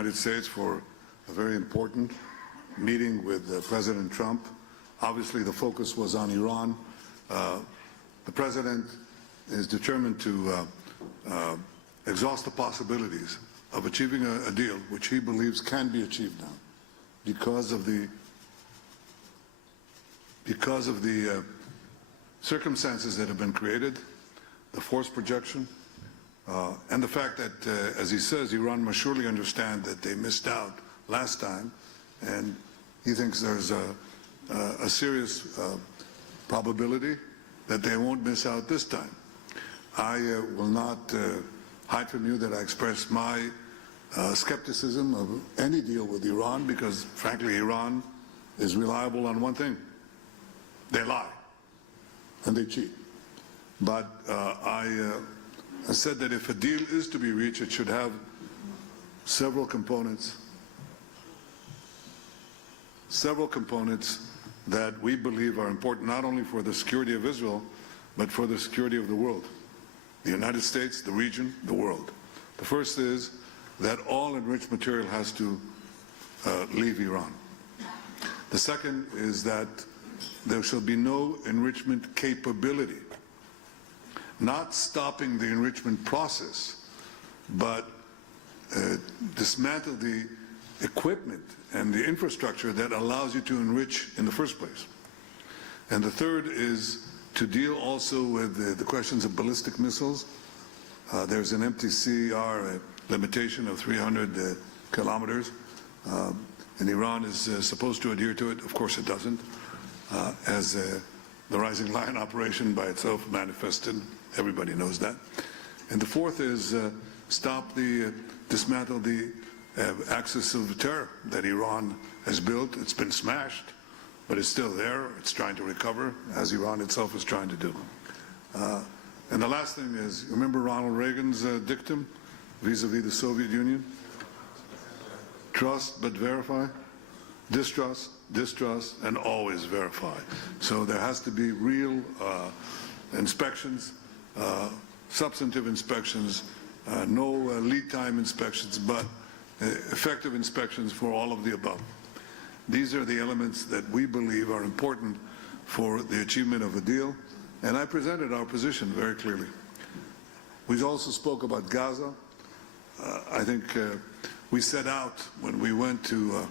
United States for a very important meeting with President Trump. Obviously, the focus was on Iran. The President is determined to exhaust the possibilities of achieving a deal which he believes can be achieved now because of the circumstances that have been created, the force projection, and the fact that, as he says, Iran must surely understand that they missed out last time, and he thinks there's a serious probability that they won't miss out this time. I will not hide from you that I express my skepticism of any deal with Iran because, frankly, Iran is reliable on one thing. They lie and they cheat. But I said that if a deal is to be reached, it should have several components that we believe are important not only for the security of Israel, but for the security of the world. The United States, the region, the world. The first is that all enriched material has to leave Iran. The second is that there shall be no enrichment capability, not stopping the enrichment process, but dismantle the equipment and the infrastructure that allows you to enrich in the first place. And the third is to deal also with the questions of ballistic missiles. There's an MTCR limitation of 300 kilometers, and Iran is supposed to adhere to it. Of course it doesn't, as the Rising Lion operation by itself manifested. Everybody knows that. And the fourth is dismantle the axis of terror that Iran has built. It's been smashed, but it's still there. It's trying to recover, as Iran itself is trying to do. And the last thing is, remember Ronald Reagan's dictum vis-a-vis the Soviet Union? Trust but verify. Distrust, distrust, and always verify. So there has to be real inspections, substantive inspections, no lead time inspections, but effective inspections for all of the above. These are the elements that we believe are important for the achievement of a deal, and I presented our position very clearly. We also spoke about Gaza. I think we set out when we went to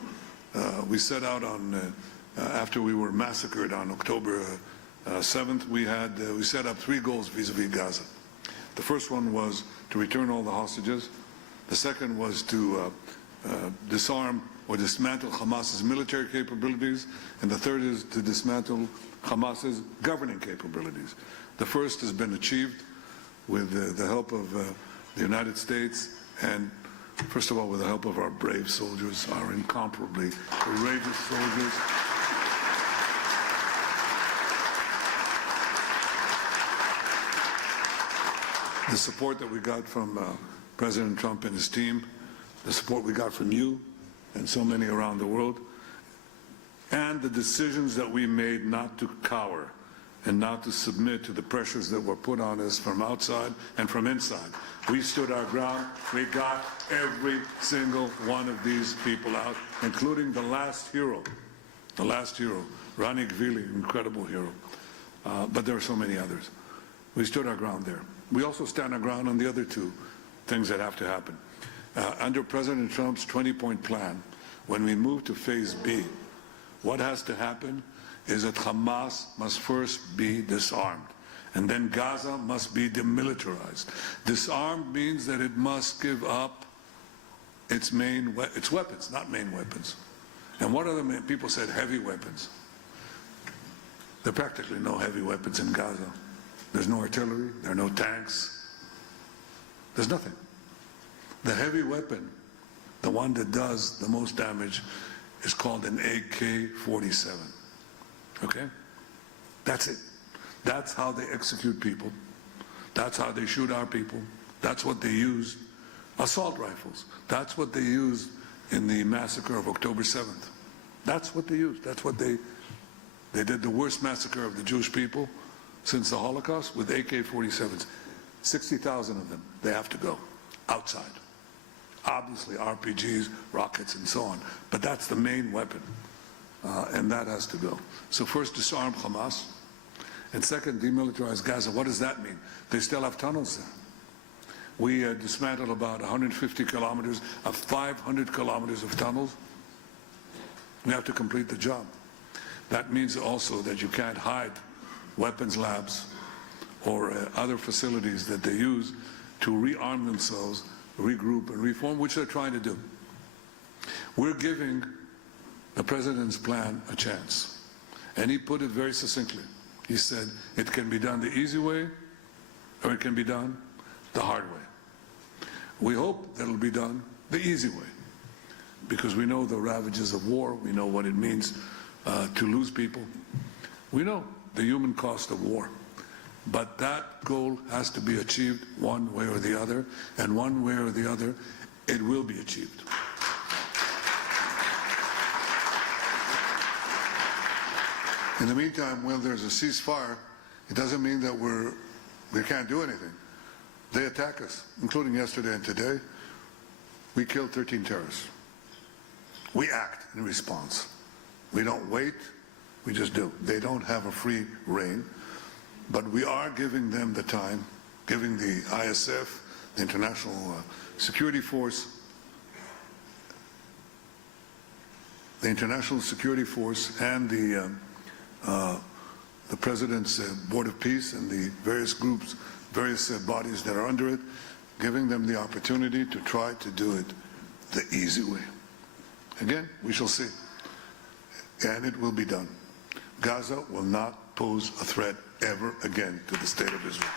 after we were massacred on October 7th, we set up three goals vis-a-vis Gaza. The first one was to return all the hostages. The second was to disarm or dismantle Hamas's military capabilities. And the third is to dismantle Hamas's governing capabilities. The first has been achieved with the help of the United States and, first of all, with the help of our brave soldiers, our incomparably courageous soldiers. The support that we got from President Trump and his team, the support we got from you and so many around the world, and the decisions that we made not to cower and not to submit to the pressures that were put on us from outside and from inside. We stood our ground. We got every single one of these people out, including the last hero, Rani Gvili, incredible hero. But there are so many others. We stood our ground there. We also stand our ground on the other two things that have to happen. Under President Trump's 20-point plan, when we move to Phase B, what has to happen is that Hamas must first be disarmed, and then Gaza must be demilitarized. Disarmed means that it must give up its weapons, not main weapons. And what are the main? People said heavy weapons. There are practically no heavy weapons in Gaza. There's no artillery, there are no tanks. There's nothing. The heavy weapon, the one that does the most damage, is called an AK-47. Okay? That's it. That's how they execute people. That's how they shoot our people. That's what they use. Assault rifles. That's what they used in the massacre of October 7th. That's what they used. That's what they did the worst massacre of the Jewish people since the Holocaust with AK-47s. 60,000 of them. They have to go outside. obviously RPGs, rockets, and so on. But that's the main weapon, and that has to go. So first, disarm Hamas, and second, demilitarize Gaza. What does that mean? They still have tunnels there. We dismantled about 150 kilometers of 500 kilometers of tunnels. We have to complete the job. That means also that you can't hide weapons labs or other facilities that they use to rearm themselves, regroup and reform, which they're trying to do. We're giving the president's plan a chance. And he put it very succinctly. He said it can be done the easy way or it can be done the hard way. We hope that it'll be done the easy way because we know the ravages of war. We know what it means to lose people. We know the human cost of war. But that goal has to be achieved one way or the other, and one way or the other, it will be achieved. In the meantime, when there's a ceasefire, it doesn't mean that we can't do anything. They attack us, including yesterday and today. We killed 13 terrorists. We act in response. We don't wait, we just do. They don't have a free rein. But we are giving them the time, giving the ISF, the International Security Force, and the President's Board of Peace and the various groups, various bodies that are under it, giving them the opportunity to try to do it the easy way. Again, we shall see. And it will be done. Gaza will not pose a threat ever again to the state of Israel.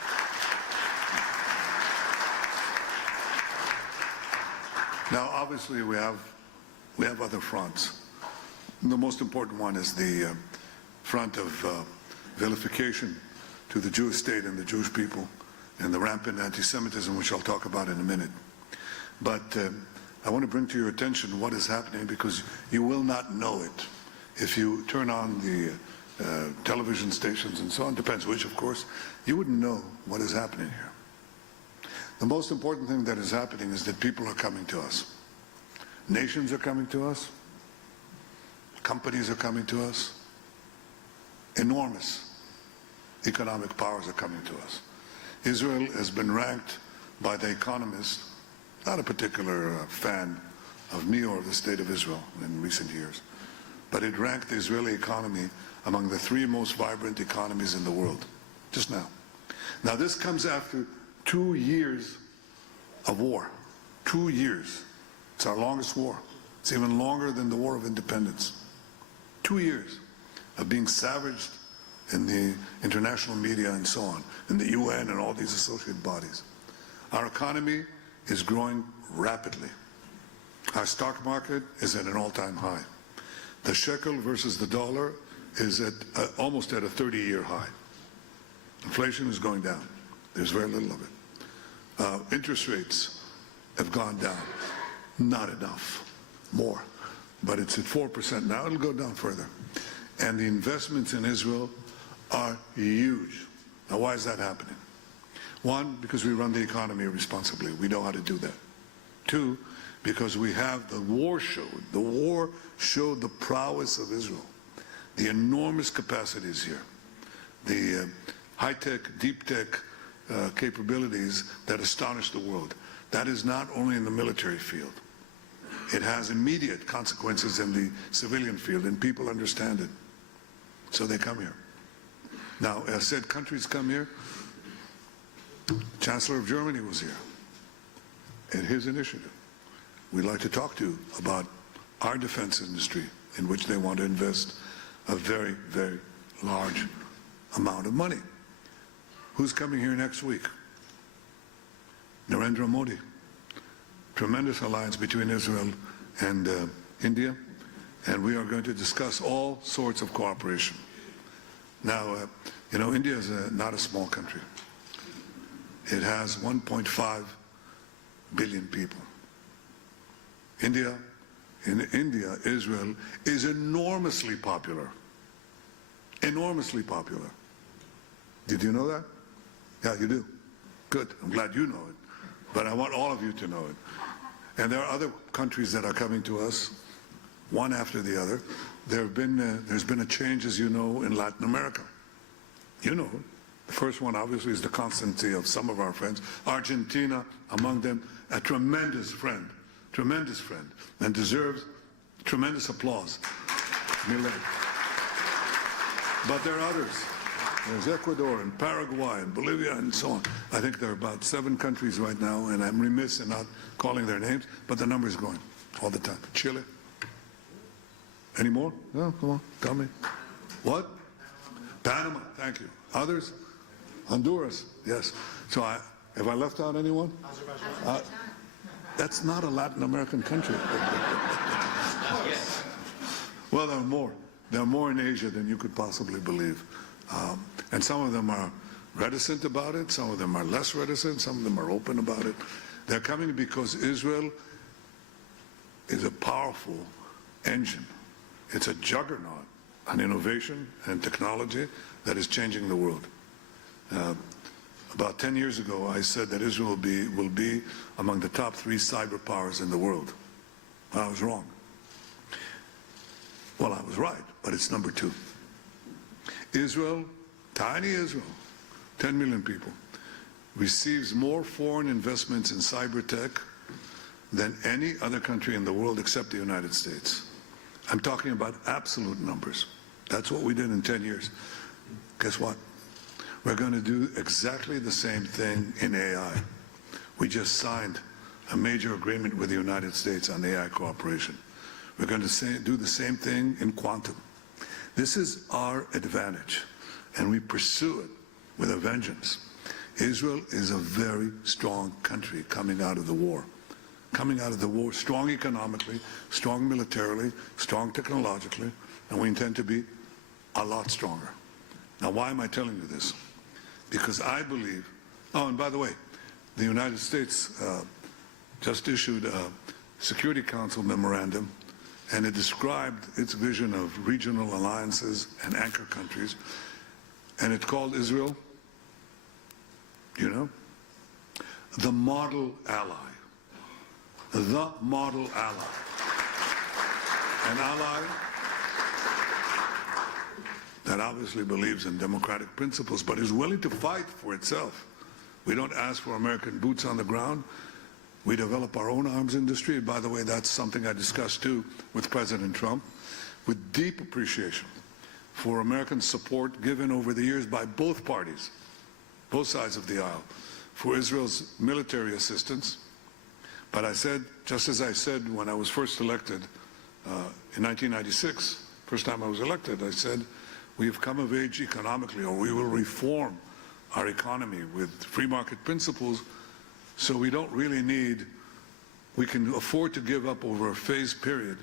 Now, obviously, we have other fronts. The most important one is the front of vilification to the Jewish state and the Jewish people and the rampant anti-Semitism, which I'll talk about in a minute. But I want to bring to your attention what is happening because you will not know it if you turn on the television stations and so on, depends which, of course, you wouldn't know what is happening here. The most important thing that is happening is that people are coming to us. Nations are coming to us. Companies are coming to us. Enormous economic powers are coming to us. Israel has been ranked by The Economist, not a particular fan of me or of the state of Israel in recent years, but it ranked the Israeli economy among the 3 most vibrant economies in the world, just now. Now this comes after 2 years of war. 2 years. It's our longest war. It's even longer than the War of Independence. 2 years of being savaged in the international media and so on, in the UN and all these associated bodies. Our economy is growing rapidly. Our stock market is at an all-time high. The shekel versus the dollar is at almost at a 30-year high. Inflation is going down. There's very little of it. Interest rates have gone down. Not enough. More. But it's at 4% now. It'll go down further. And the investments in Israel are huge. Now, why is that happening? 1, because we run the economy responsibly. We know how to do that. 2, because we have the war showed the prowess of Israel. The enormous capacities here, the high-tech, deep-tech capabilities that astonish the world. That is not only in the military field. It has immediate consequences in the civilian field, and people understand it. So they come here. Now, as said, countries come here. Chancellor of Germany was here at his initiative. We'd like to talk to you about our defense industry in which they want to invest a very, very large amount of money. Who's coming here next week? Narendra Modi. Tremendous alliance between Israel and India, and we are going to discuss all sorts of cooperation. Now, you know, India is not a small country. It has 1.5 billion people. In India, Israel is enormously popular. Enormously popular. Did you know that? Yeah, you do. Good. I'm glad you know it. But I want all of you to know it. And there are other countries that are coming to us, one after the other. There's been a change, as you know, in Latin America. You know, the first one obviously is the constancy of some of our friends. Argentina, among them, a tremendous friend, and deserves tremendous applause. Millet. But there are others. There's Ecuador and Paraguay and Bolivia and so on. I think there are about 7 countries right now, and I'm remiss in not calling their names, but the number is growing all the time. Chile. Any more? No, come on, tell me. What? Panama, thank you. Others? Honduras, yes. So have I left out anyone? That's not a Latin American country. Well, there are more. There are more in Asia than you could possibly believe. And some of them are reticent about it, some of them are less reticent, some of them are open about it. They're coming because Israel is a powerful engine. It's a juggernaut on innovation and technology that is changing the world. About 10 years ago, I said that Israel will be among the top 3 cyber powers in the world. I was wrong. Well, I was right, but it's number 2. Israel, tiny Israel, 10 million people, receives more foreign investments in cyber tech than any other country in the world except the United States. I'm talking about absolute numbers. That's what we did in 10 years. Guess what? We're going to do exactly the same thing in AI. We just signed a major agreement with the United States on AI cooperation. We're going to do the same thing in quantum. This is our advantage, and we pursue it with a vengeance. Israel is a very strong country coming out of the war. Coming out of the war, strong economically, strong militarily, strong technologically, and we intend to be a lot stronger. Now, why am I telling you this? Because I believe, oh, and by the way, the United States just issued a Security Council memorandum, and it described its vision of regional alliances and anchor countries, and it called Israel, you know, the model ally. The model ally. An ally that obviously believes in democratic principles, but is willing to fight for itself. We don't ask for American boots on the ground. We develop our own arms industry. By the way, that's something I discussed too with President Trump, with deep appreciation for American support given over the years by both parties, both sides of the aisle, for Israel's military assistance. But I said, just as I said when I was first elected in 1996, first time I was elected, I said, we have come of age economically, or we will reform our economy with free market principles, so we don't really need, we can afford to give up over a phased period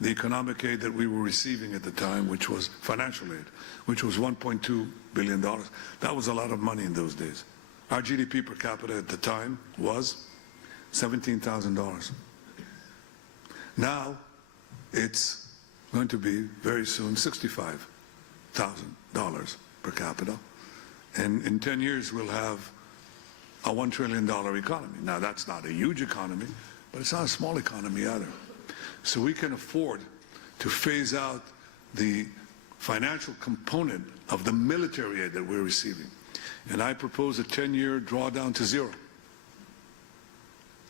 the economic aid that we were receiving at the time, which was financial aid, which was $1.2 billion. That was a lot of money in those days. Our GDP per capita at the time was $17,000. Now it's going to be very soon $65,000 per capita. And in 10 years we'll have a $1 trillion economy. Now that's not a huge economy, but it's not a small economy either. So we can afford to phase out the financial component of the military aid that we're receiving. And I propose a 10-year drawdown to zero.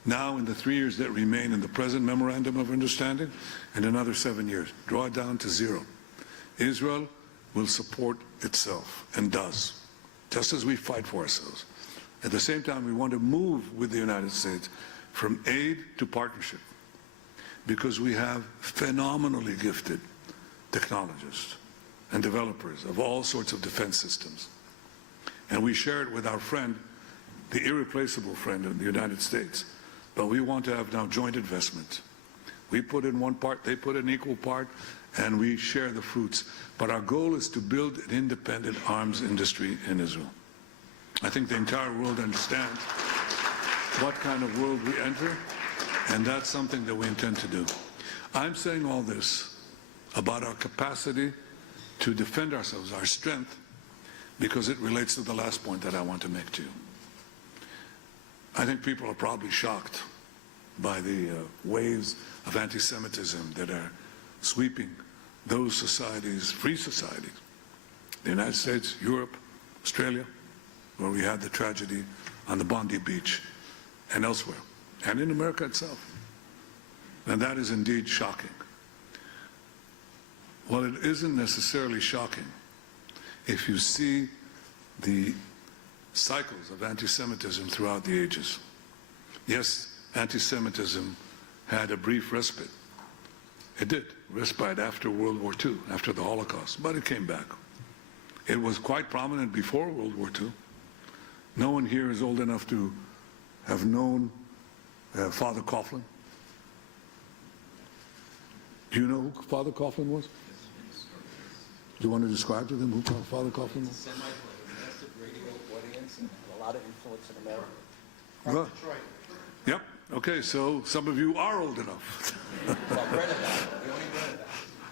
Now, in the 3 years that remain in the present Memorandum of Understanding, and another 7 years, draw it down to zero. Israel will support itself, and does, just as we fight for ourselves. At the same time, we want to move with the United States from aid to partnership, because we have phenomenally gifted technologists and developers of all sorts of defense systems. And we share it with our friend, the irreplaceable friend of the United States. But we want to have now joint investments. We put in one part, they put in an equal part, and we share the fruits. But our goal is to build an independent arms industry in Israel. I think the entire world understands what kind of world we enter, and that's something that we intend to do. I'm saying all this about our capacity to defend ourselves, our strength, because it relates to the last point that I want to make to you. I think people are probably shocked by the waves of anti-Semitism that are sweeping those societies, free societies, the United States, Europe, Australia, where we had the tragedy on the Bondi Beach and elsewhere, and in America itself. And that is indeed shocking. Well, it isn't necessarily shocking if you see the cycles of anti-Semitism throughout the ages. Yes, anti-Semitism had a brief respite. It did, respite after World War II, after the Holocaust, but it came back. It was quite prominent before World War II. No one here is old enough to have known Father Coughlin. Do you know who Father Coughlin was? Do you want to describe to them who Father Coughlin was? Massive radio audience and a lot of influence in America. From Detroit. Yep. Okay, so some of you are old enough. Well, I've read about it. We only read about it.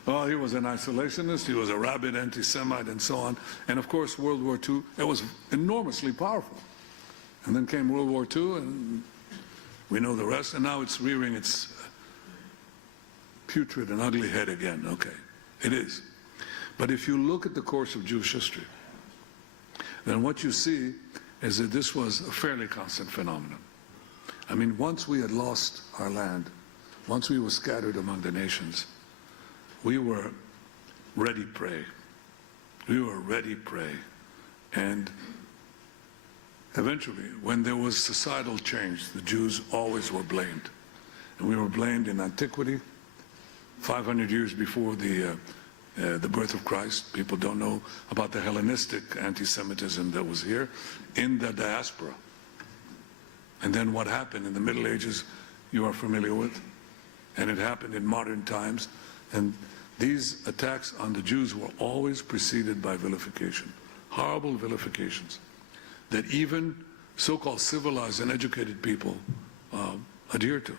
Well, he was an isolationist, he was a rabid anti-Semite and so on. And of course, World War II, it was enormously powerful. And then came World War II, and we know the rest, and now it's rearing its putrid and ugly head again. Okay, it is. But if you look at the course of Jewish history, then what you see is that this was a fairly constant phenomenon. I mean, once we had lost our land, once we were scattered among the nations, we were ready prey. We were ready prey. And eventually, when there was societal change, the Jews always were blamed. And we were blamed in antiquity, 500 years before the birth of Christ. People don't know about the Hellenistic anti-Semitism that was here in the diaspora. And then what happened in the Middle Ages, you are familiar with. And it happened in modern times. And these attacks on the Jews were always preceded by vilification, horrible vilifications that even so-called civilized and educated people adhere to.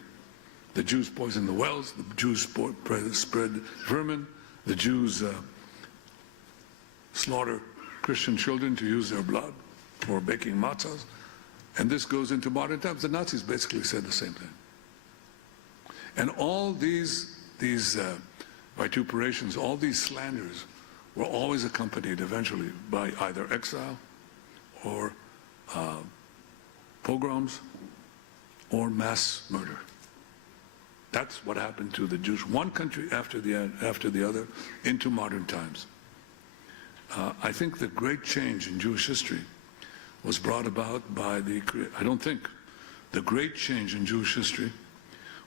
The Jews poisoned the wells, the Jews spread vermin, the Jews slaughter Christian children to use their blood for baking matzahs. And this goes into modern times. The Nazis basically said the same thing. And all these vituperations, all these slanders were always accompanied eventually by either exile or pogroms or mass murder. That's what happened to the Jews, one country after the other, into modern times. I think the great change in Jewish history was brought about by the great change in Jewish history,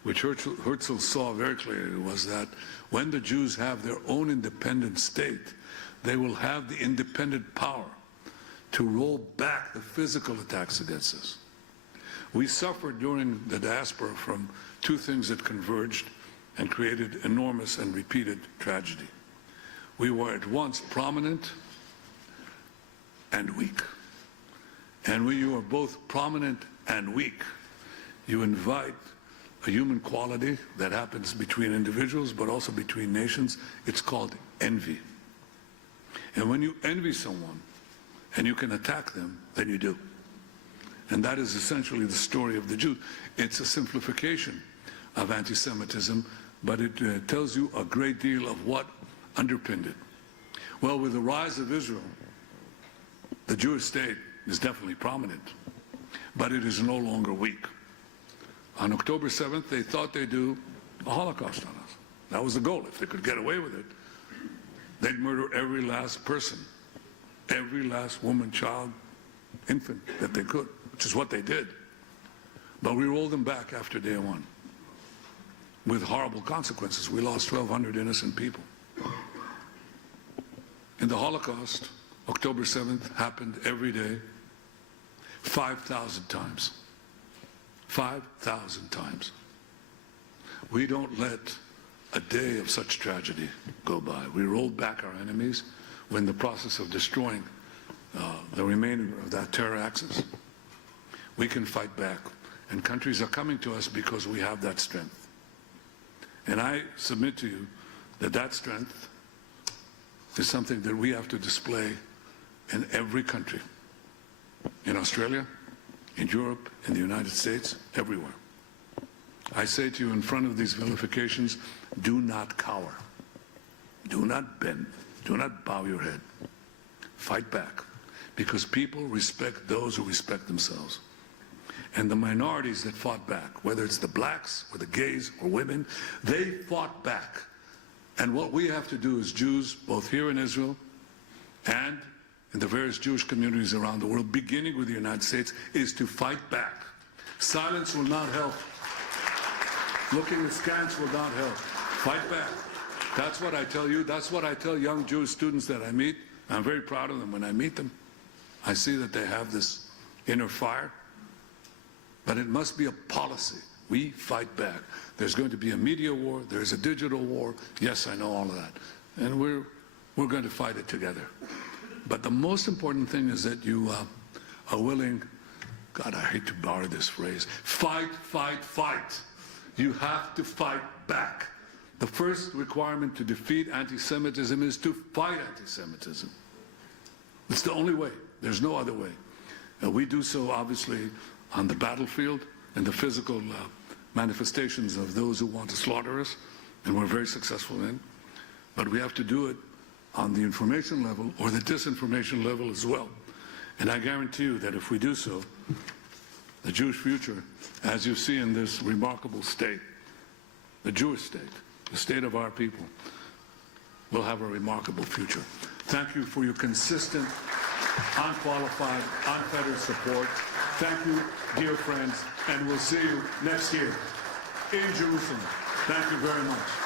which Herzl saw very clearly, was that when the Jews have their own independent state, they will have the independent power to roll back the physical attacks against us. We suffered during the diaspora from two things that converged and created enormous and repeated tragedy. We were at once prominent and weak. And when you are both prominent and weak, you invite a human quality that happens between individuals but also between nations. It's called envy. And when you envy someone and you can attack them, then you do. And that is essentially the story of the Jews. It's a simplification of anti-Semitism, but it tells you a great deal of what underpinned it. Well, with the rise of Israel, the Jewish state is definitely prominent, but it is no longer weak. On October 7th, they thought they'd do a Holocaust on us. That was the goal. If they could get away with it, they'd murder every last person, every last woman, child, infant that they could, which is what they did. But we rolled them back after day one with horrible consequences. We lost 1,200 innocent people. In the Holocaust, October 7th happened every day, 5,000 times. 5,000 times. We don't let a day of such tragedy go by. We rolled back our enemies when the process of destroying the remainder of that terror axis. We can fight back, and countries are coming to us because we have that strength. And I submit to you that that strength is something that we have to display in every country, in Australia, in Europe, in the United States, everywhere. I say to you in front of these vilifications, do not cower. Do not bend. Do not bow your head. Fight back, because people respect those who respect themselves. And the minorities that fought back, whether it's the blacks or the gays or women, they fought back. And what we have to do as Jews, both here in Israel and in the various Jewish communities around the world, beginning with the United States, is to fight back. Silence will not help. Looking askance will not help. Fight back. That's what I tell you. That's what I tell young Jewish students that I meet. I'm very proud of them. When I meet them, I see that they have this inner fire. But it must be a policy. We fight back. There's going to be a media war. There's a digital war. Yes, I know all of that. And we're going to fight it together. But the most important thing is that you are willing, God, I hate to borrow this phrase, fight, fight, fight. You have to fight back. The first requirement to defeat anti-Semitism is to fight anti-Semitism. It's the only way. There's no other way. We do so, obviously, on the battlefield and the physical manifestations of those who want to slaughter us, and we're very successful in. But we have to do it on the information level or the disinformation level as well. And I guarantee you that if we do so, the Jewish future, as you see in this remarkable state, the Jewish state, the state of our people, will have a remarkable future. Thank you for your consistent, unqualified, unfettered support. Thank you, dear friends, and we'll see you next year in Jerusalem. Thank you very much.